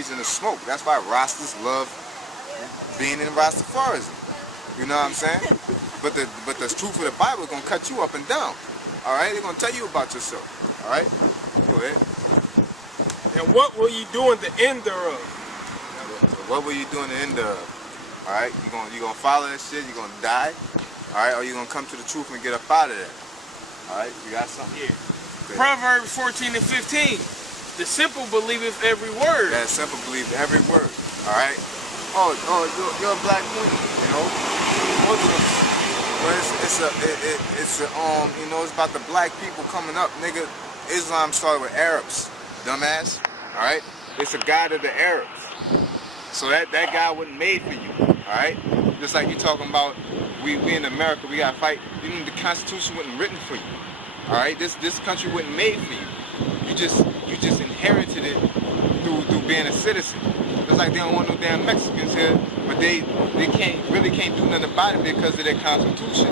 reason to smoke. That's why Rastas love being in Rastafarism. You know what I'm saying? But the truth of the Bible is gonna cut you up and down. All right, they're gonna tell you about yourself. All right, go ahead. And what will you do in the end thereof? What will you do in the end thereof? All right, you gonna follow that shit. You gonna die. All right, or you gonna come to the truth and get up out of there. All right, you got something? Yeah. Proverbs 14 and 15. The simple believeth every word. Yeah, simple believe every word. All right. Oh, you're a black queen. You know. Well, it's about the black people coming up, nigga. Islam started with Arabs, dumbass. All right. It's a god of the Arabs. So that guy wasn't made for you. All right. Just like you talking about, we in America, we gotta fight. You know, the Constitution wasn't written for you. All right. This country wasn't made for you. You just inherited it through being a citizen. Just like they don't want no damn Mexicans here, but they can't do nothing about it because of their Constitution.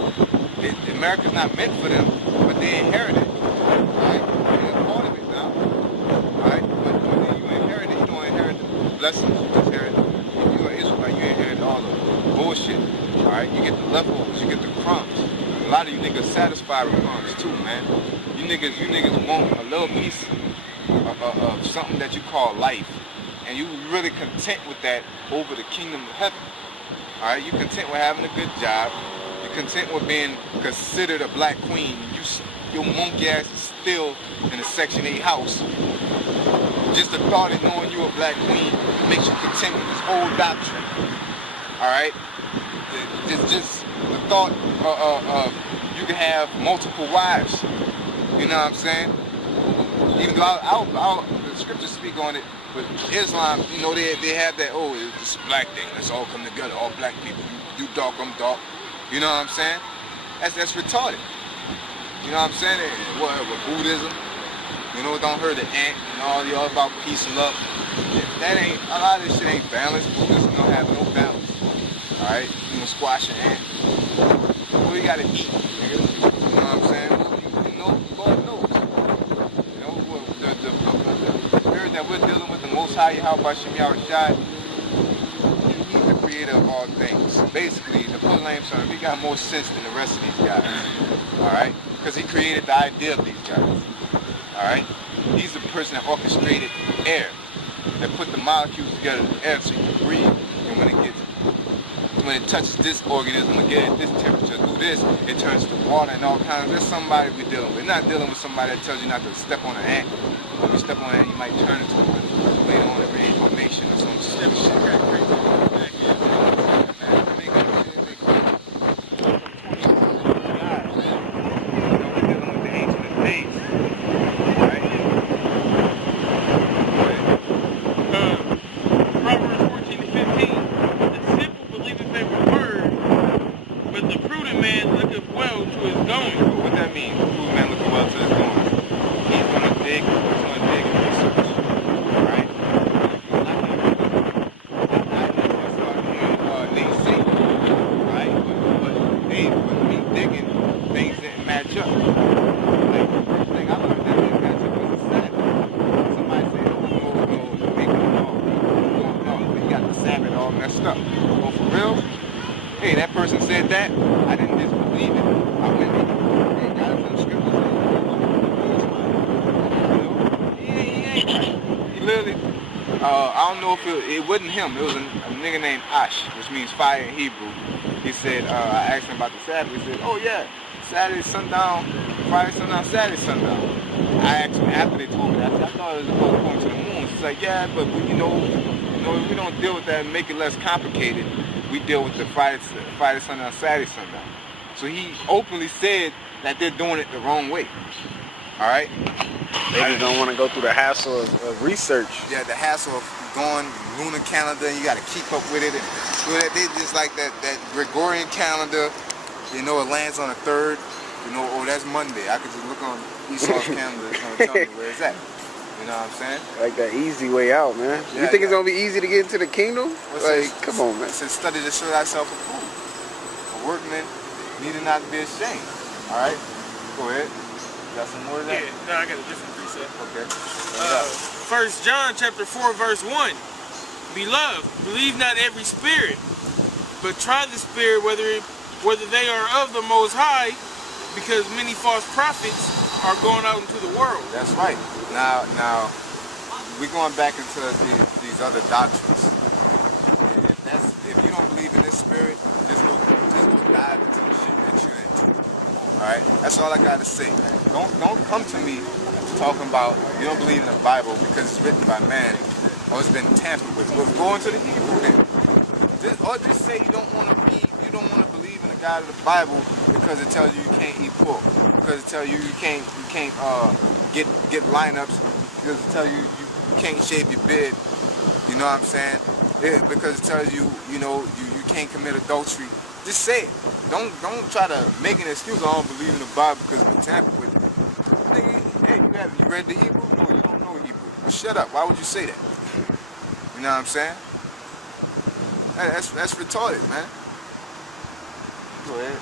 America's not meant for them, but they inherited it. Alright? They're part of it now. Alright? But when you inherit it, you don't inherit the blessings, you inherit it. If you're an Israelite, you inherit all the bullshit. Alright? You get the leftovers, you get the crumbs. A lot of you niggas satisfied with crumbs too, man. You niggas want a little piece of something that you call life, and you really content with that over the kingdom of heaven. All right, you content with having a good job. You content with being considered a black queen. Your monkey ass is still in a Section 8 house. Just the thought of knowing you're a black queen makes you content with this whole doctrine. All right, just the thought of you can have multiple wives. You know what I'm saying? Even though the scriptures speak on it, but Islam, you know, they have that, oh, it's a black thing. Let's all come together, all black people. You dark, I'm dark. You know what I'm saying? That's retarded. You know what I'm saying? With Buddhism, you know, don't hurt the ant, and all about peace and love. That ain't, a lot of this shit ain't balanced. Buddhism don't have no balance. All right? You know, squash an ant. What you gotta eat, nigga? You know what I'm saying? Lord knows. You know, the spirit that we're dealing with, the Most High, Yahweh Shem Yahushai, he's the creator of all things. Basically, the Put Lamb Son, he got more sense than the rest of these guys. Alright? Because he created the idea of these guys. Alright? He's the person that orchestrated air, that put the molecules together in air so you can breathe. And when it touches this organism and get at this temperature, do this, it turns to water and all kinds of. There's somebody we're dealing with. We're not dealing with somebody that tells you not to step on an ant. If you step on an ant, you might turn into later on a reincarnation or some shit. It wasn't him. It was a nigga named Ash, which means fire in Hebrew. He said, I asked him about the Sabbath. He said, oh yeah, Saturday sundown, Friday sundown, Saturday sundown. I asked him after they told me that. I thought it was according to the moon. He's like, yeah, but you know, we don't deal with that and make it less complicated. We deal with the Friday sundown, Saturday sundown. So he openly said that they're doing it the wrong way. All right? They just don't want to go through the hassle of research. Yeah, the hassle of going lunar calendar, and you got to keep up with it. They just like that Gregorian calendar, you know, it lands on the 3rd. You know, oh, that's Monday. I could just look on Esau's calendar. It's going to tell me where it's at. You know what I'm saying? Like that easy way out, man. Yeah, you think it's going to be easy to get into the kingdom? Come on, man. It says study to show thyself approved. A workman needed not to be ashamed. All right? Go ahead. Got some more of that? Yeah, no, I got a different precept. Okay. 1 John chapter 4 verse 1. Beloved, believe not every spirit, but try the spirit whether they are of the Most High, because many false prophets are going out into the world. That's right. Now, we're going back into these other doctrines. If you don't believe in this spirit, just go dive into the shit that you're into. All right, that's all I gotta say. Don't come to me talking about you don't believe in the Bible because it's written by man or it's been tampered with. But go into the Hebrew then. Just say you don't want to believe in the God of the Bible because it tells you you can't eat pork, because it tells you you can't get lineups, because it tells you you can't shave your beard. You know what I'm saying? Because it tells you you can't commit adultery. Just say it. Don't try to make an excuse. I don't believe in the Bible because it's been tampered with. Nigga, hey, you read the Hebrew? No, you don't know Hebrew. Well, shut up. Why would you say that? You know what I'm saying? Hey, that's retarded, man. Go ahead.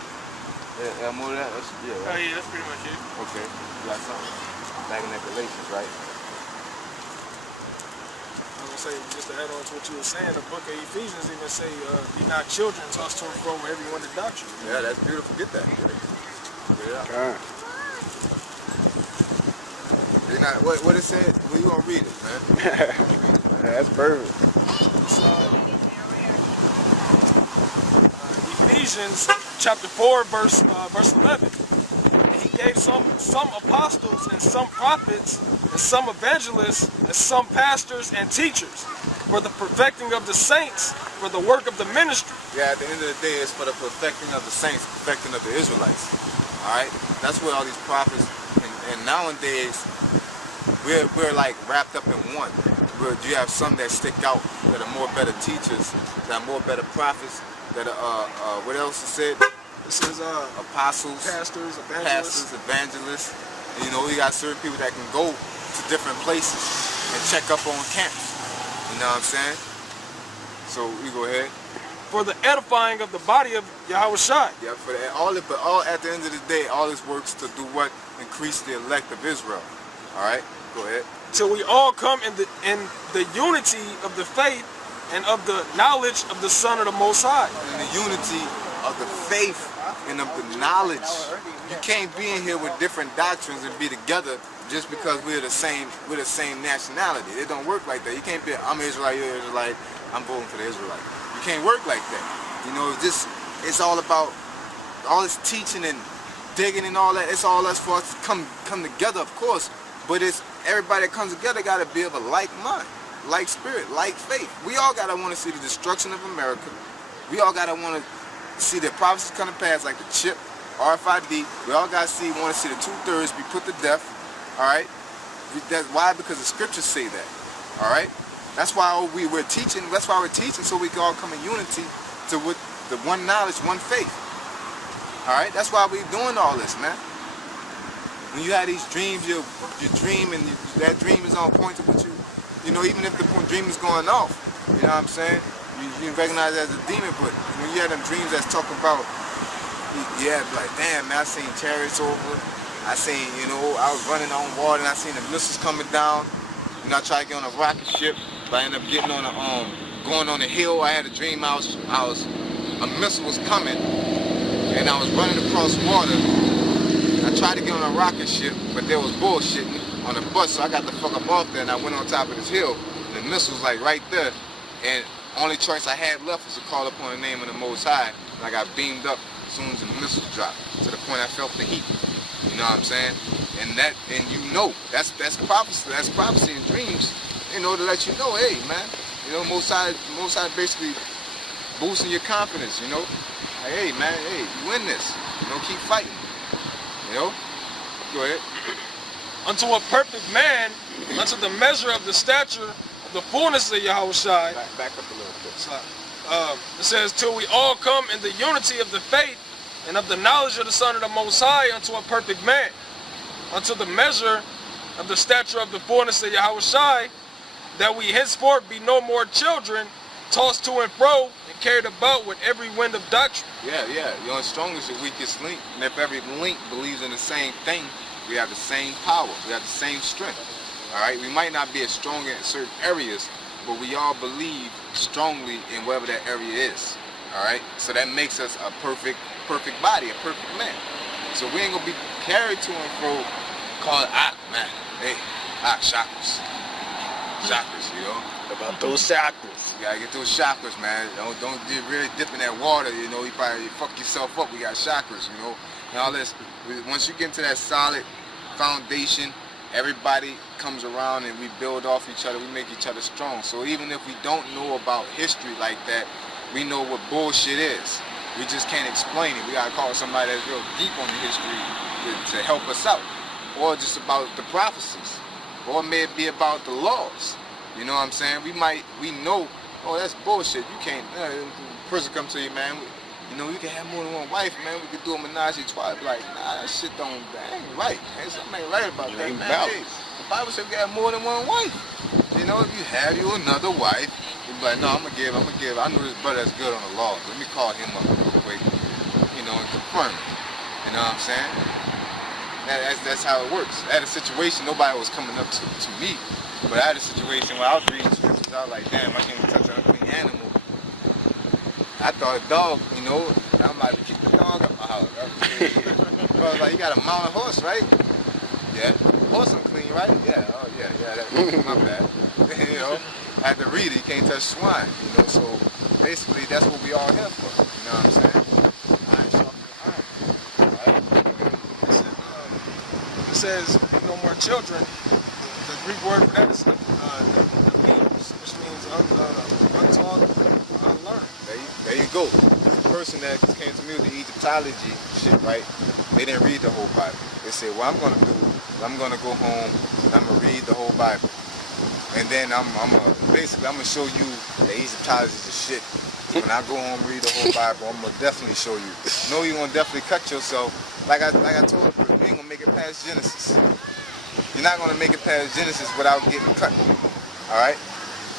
Yeah, more of that. Oh yeah, that's pretty much it. Okay. You got something? Back in that Galatians, right? I was gonna say, just to add on to what you were saying, the book of Ephesians even say, be not children, tossed to and fro with every wind of doctrine. Yeah, that's beautiful. Get that. Yeah. God. You're not, what it said? Well, you gonna read it, man. That's perfect. It's, Ephesians chapter 4, verse 11. And he gave some apostles and some prophets and some evangelists and some pastors and teachers for the perfecting of the saints, for the work of the ministry. Yeah, at the end of the day, it's for the perfecting of the saints, perfecting of the Israelites. All right, that's what all these prophets and nowadays we're like wrapped up in one. Where you have some that stick out that are more better teachers, that are more better prophets, that are what else it said? It says Apostles, pastors, evangelists. And, you know, you got certain people that can go to different places and check up on camps. You know what I'm saying? So we go ahead. for the edifying of the body of Yahweh Shai. Yeah, but all at the end of the day, all this works to do what? Increase the elect of Israel. All right, go ahead. Till we all come in the unity of the faith and of the knowledge of the Son of the Most High. In the unity of the faith and of the knowledge. You can't be in here with different doctrines and be together just because we're the same nationality. It don't work like that. You can't be, I'm an Israelite, you're an Israelite, I'm voting for the Israelite. You can't work like that. You know, it's all about all this teaching and digging and all that. It's all us for us to come together, of course. But it's everybody that comes together got to be of a like mind, like spirit, like faith. We all got to want to see the destruction of America. We all got to want to see the prophecies come to pass, like the chip, RFID. We all got to want to see the 2/3 be put to death. All right. That's why, because the scriptures say that. All right. That's why we're teaching. That's why we're teaching, so we can all come in unity to with the one knowledge, one faith. All right. That's why we're doing all this, man. When you have these dreams, you dream, and that dream is on point to what you know, even if the dream is going off, you know what I'm saying? You recognize it as a demon, but when you have them dreams that's talking about, yeah, like, damn, man, I seen chariots over, I seen, you know, I was running on water and I seen the missiles coming down, and I tried to get on a rocket ship, but I ended up getting on going on a hill. I had a dream a missile was coming, and I was running across water. I tried to get on a rocket ship, but there was bullshitting on the bus, so I got the fuck up off there, and I went on top of this hill, and the missile was like right there, and only choice I had left was to call upon the name of the Most High, and I got beamed up as soon as the missiles dropped, to the point I felt the heat. You know what I'm saying? And you know, that's prophecy and dreams, you know, to let you know, hey man, you know, Most High basically boosting your confidence, you know. Like, hey man, hey, you win this. You know, keep fighting. You know? Go ahead. Unto a perfect man, unto the measure of the stature of the fullness of Yahweh Shai. Back up a little bit. It says, till we all come in the unity of the faith and of the knowledge of the Son of the Most High, unto a perfect man, unto the measure of the stature of the fullness of Yahweh Shai, that we henceforth be no more children, tossed to and fro, and carried about with every wind of doctrine. Yeah. Your strongest, your weakest link. And if every link believes in the same thing, we have the same power. We have the same strength. All right? We might not be as strong in certain areas, but we all believe strongly in wherever that area is. All right, so that makes us a perfect body, a perfect man. So we ain't gonna be carried to and fro, called man. Hey, chakras, you know. About those chakras. You gotta get those chakras, man. Don't really dip in that water, you know. You probably fuck yourself up. We got chakras, you know. And all this. Once you get into that solid foundation, everybody comes around and we build off each other. We make each other strong. So even if we don't know about history like that, we know what bullshit is. We just can't explain it. We gotta call somebody that's real deep on the history to help us out. Or just about the prophecies. Or maybe be about the laws. You know what I'm saying? We know, oh, that's bullshit. You can't, person come to you, man, you know, you can have more than one wife, man. We could do a menage a trois. Like, nah, that shit that ain't right. Man. Something ain't right about that, man. Hey, the Bible said we got more than one wife. You know, if you have you another wife, you be like, no, I'm gonna give. I know this brother that's good on the law. Let me call him up real quick, you know, and confirm it. You know what I'm saying? That's how it works. I had a situation, nobody was coming up to me. But I had a situation where I was reading scriptures, I was like, damn, I can't touch an unclean animal. I thought a dog, you know, I'm about to kick the dog up my house. I was like, you got a mountain horse, right? Yeah. Horse unclean, right? Yeah, oh yeah, that's my bad. You know, I had to read it, you can't touch swine, you know, so basically that's what we all here for, you know what I'm saying? It says, no more children. The Greek word for that is nepios, which means untaught, unlearned. There you go. The person that came to me with the Egyptology shit, right? They didn't read the whole Bible. They said, what I'm gonna do is I'm gonna go home and I'm gonna read the whole Bible. And then I'm gonna show you the Egyptology is shit. When I go home and read the whole Bible, I'm gonna definitely show you. No, you're gonna definitely cut yourself. Like I told you, you ain't gonna make it past Genesis. You're not gonna make it past Genesis without getting cut. All right?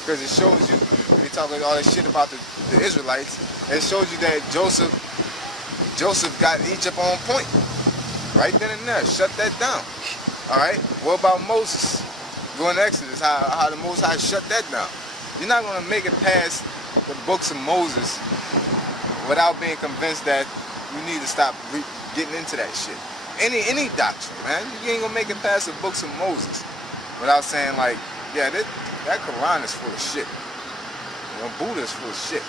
Because it shows you, we talk all that shit about the Israelites, it shows you that Joseph got Egypt on point. Right then and there, shut that down. All right? What about Moses? Go in Exodus, how the Most High shut that down. You're not gonna make it past the books of Moses without being convinced that you need to stop getting into that shit. Any doctrine, man. You ain't gonna make it past the books of Moses without saying like, yeah, that Quran is full of shit. You know, Buddha is full of shit.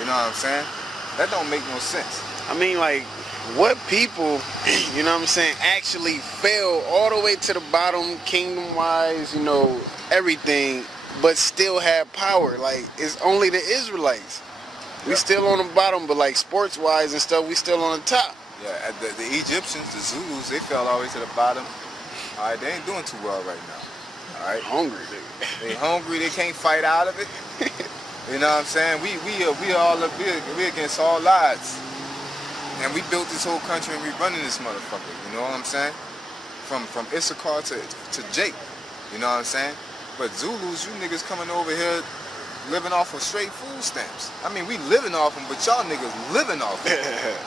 You know what I'm saying? That don't make no sense. I mean, like, what people, you know what I'm saying, actually fell all the way to the bottom, kingdom-wise, you know, everything, but still have power? Like, it's only the Israelites. We still on the bottom, but like sports-wise and stuff, we still on the top. Yeah, the Egyptians, the Zulus, they fell all the way to the bottom. All right, they ain't doing too well right now. All right, Hungry, nigga. They hungry. They can't fight out of it. You know what I'm saying? We against all odds, and we built this whole country and we running this motherfucker. You know what I'm saying? From Issachar to Jake. You know what I'm saying? But Zulus, you niggas coming over here living off of straight food stamps. I mean, we living off them, but y'all niggas living off them.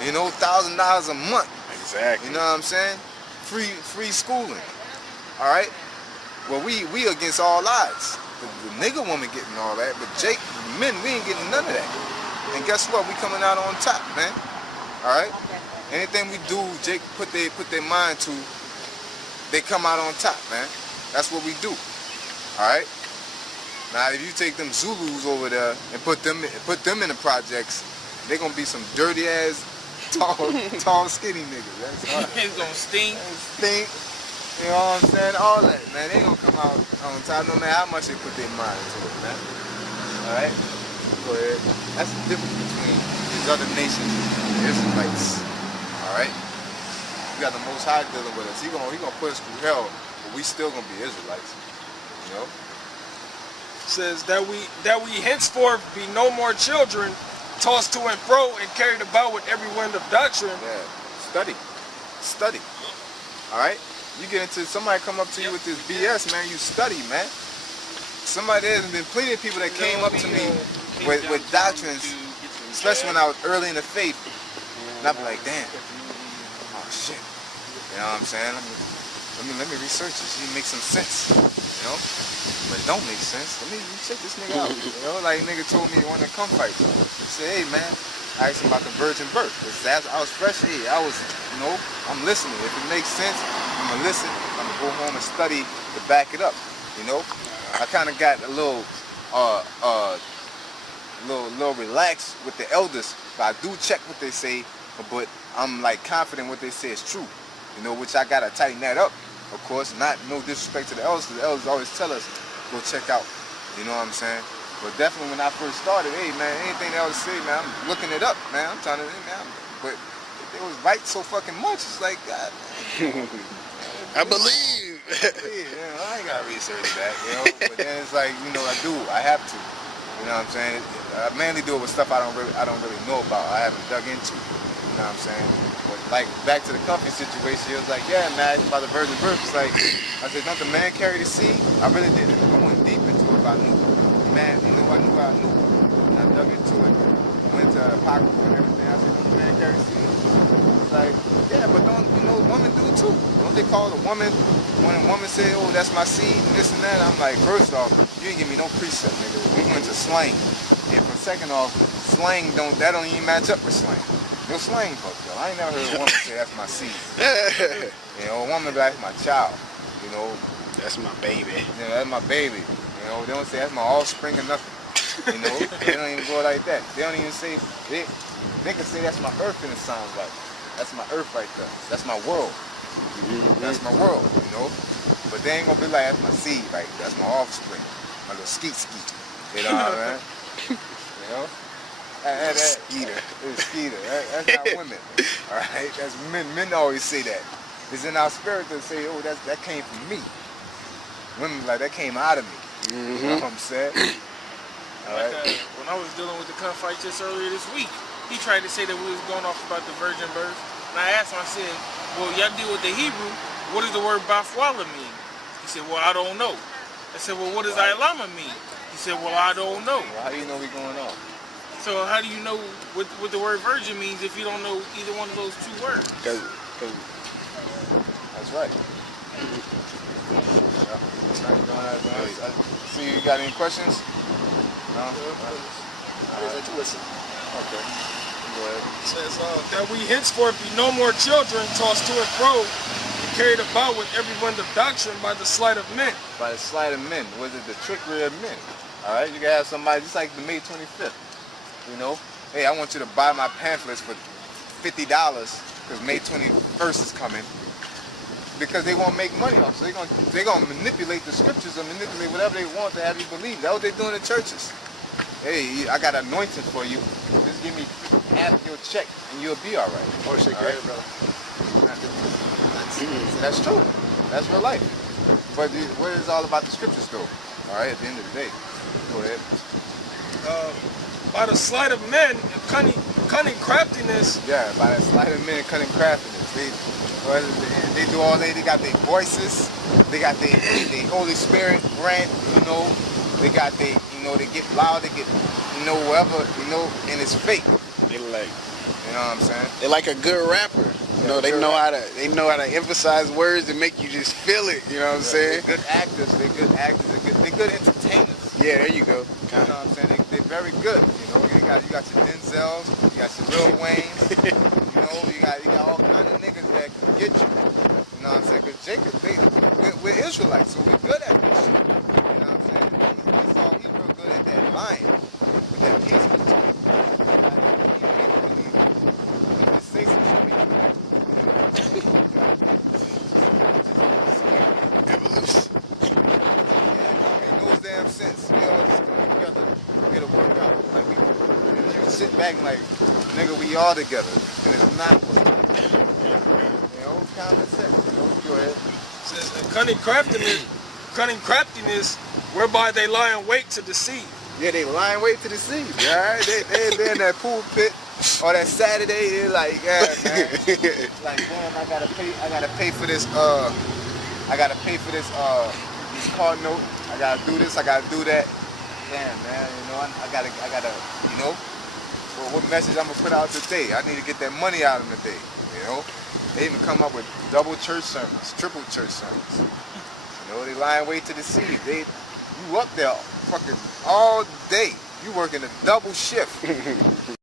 You know, $1,000 a month. Exactly. You know what I'm saying? Free schooling. All right? Well, we against all odds. The nigga woman getting all that, but Jake, men, we ain't getting none of that. And guess what? We coming out on top, man. All right? Anything we do, Jake put their mind to, they come out on top, man. That's what we do. All right? Now, if you take them Zulus over there and put them in the projects, they gonna be some dirty ass, tall, skinny niggas. That's hard. It's gonna stink. Stink. You know what I'm saying? All that, man. They gonna come out on top no matter how much they put their mind into it, man. All right. Go ahead. That's the difference between these other nations and the Israelites. All right. We got the Most High dealing with us. He gonna put us through hell, but we still gonna be Israelites. You know. Says that we henceforth be no more children, tossed to and fro and carried about with every wind of doctrine. Yeah, study. All right, you get into somebody come up to you with this BS, man. You study, man. Somebody there's been plenty of people that came up to me with doctrines, especially when I was early in the faith, and I'd be like, damn, oh shit, you know what I'm saying? Let me research this. It makes some sense. you know. But it don't make sense. Let me check this nigga out. You know, like nigga told me he wanted to come fight. He said, hey man, I asked him about the virgin birth. I was fresh. Hey, I'm listening. If it makes sense, I'm gonna listen. I'm gonna go home and study to back it up. You know, I kind of got a little relaxed with the elders, but I do check what they say. But I'm like confident what they say is true. You know, which I gotta tighten that up. Of course, not no disrespect to the elders, because the elders always tell us go check out. You know what I'm saying? But definitely when I first started, hey man, anything the elders say, man, I'm looking it up, man. I'm trying to, man. But they was right so fucking much. It's like, God, man. I believe. Yeah, I ain't gotta research that, you know. But then it's like, you know, I have to. You know what I'm saying? I mainly do it with stuff I don't really know about. I haven't dug into. You know what I'm saying? But like back to the comfy situation, it was like, yeah, man, it's about the virgin birth. It's like, I said, don't the man carry the seed? I really did. I went deep into it about knew. Man, I knew. And I dug into it. Went to the apocrypha and everything. I said, don't the man carry the seed? It's like, yeah, but don't, you know, women do too. Don't they call it a woman? When a woman say, oh, that's my seed, and this and that, I'm like, first off, you ain't give me no precept, nigga. We went to slang. And for second off, slang don't even match up with slang. No slang fuck though. I ain't never heard a woman say that's my seed. You know, a woman be like, that's my child. You know, That's my baby. you know, that's my baby. You know, they don't say that's my offspring or nothing. You know, they don't even go like that. They don't even say, they can say that's my earth and it sounds like. That's my earth right there. That's my world. That's my world, you know. But they ain't gonna be like, that's my seed, like, that's my offspring. My little skeet. You know what I mean? You know? Skeeter. It's Skeeter. That's not women. Alright? That's men. Men always say that. It's in our spirit to say, oh, that came from me. Women like, that came out of me. You know what I'm saying? Alright? When I was dealing with the gunfight just earlier this week, he tried to say that we was going off about the virgin birth. And I asked him, I said, well, y'all deal with the Hebrew. What does the word Bafwala mean? He said, well, I don't know. I said, well, what does Ilama mean? He said, well, I don't know. Well, how do you know we going off? So how do you know what the word virgin means if you don't know either one of those two words? Cause That's right. Yeah. See, you got any questions? No? Okay. Go ahead. It says that we henceforth be no more children tossed to and fro and carried about with every wind of doctrine by the sleight of men. By the sleight of men, was it the trickery of men? All right, you can have somebody just like the May 25th. You know, hey, I want you to buy my pamphlets for $50 because May 21st is coming. Because they won't make money off, so they're gonna manipulate the scriptures and manipulate whatever they want to have you believe. That's what they're doing in churches. Hey, I got anointing for you. Just give me half your check and you'll be all right. oh, shake your head, brother. That's true. That's real life. But what is all about the scriptures though? All right, at the end of the day. Go ahead. By the sleight of men, cunning craftiness. Yeah, by that sleight of men and cunning craftiness. They do all they got their voices, they got their Holy Spirit grant, you know, they got they get loud, they get, whatever, and it's fake. They like, you know what I'm saying? They like a good rapper. You know, they know how to emphasize words and make you just feel it. You know what I'm saying? They're good actors. They're good entertainers. Yeah, there you go. You know what I'm saying? They're very good. You know, you got your Denzels, you got your Lil Waynes. You got all kind of niggas that can get you. You know what I'm saying? Because Jacob, we're Israelites, so we're good at this shit. You know what I'm saying? He's real good at that line, with that piece of the just say something. Evolution. Those damn sense. We all just come together, get a workout. Like you sit back and like, nigga, we all together, and it's not working. Common sense. Go ahead. It says cunning craftiness, whereby they lie in wait to deceive. Yeah, they lie in wait to deceive. All right, they in that pool pit or that Saturday. They're like, yeah, man. Like, damn, I gotta pay for this. This car note. I gotta do this. I gotta do that. Damn, man. I gotta. Well, what message I'm gonna put out today? I need to get that money out of the day. They even come up with double church sermons, triple church sermons. know, they lying way to deceive. You up there fucking all day. You working a double shift.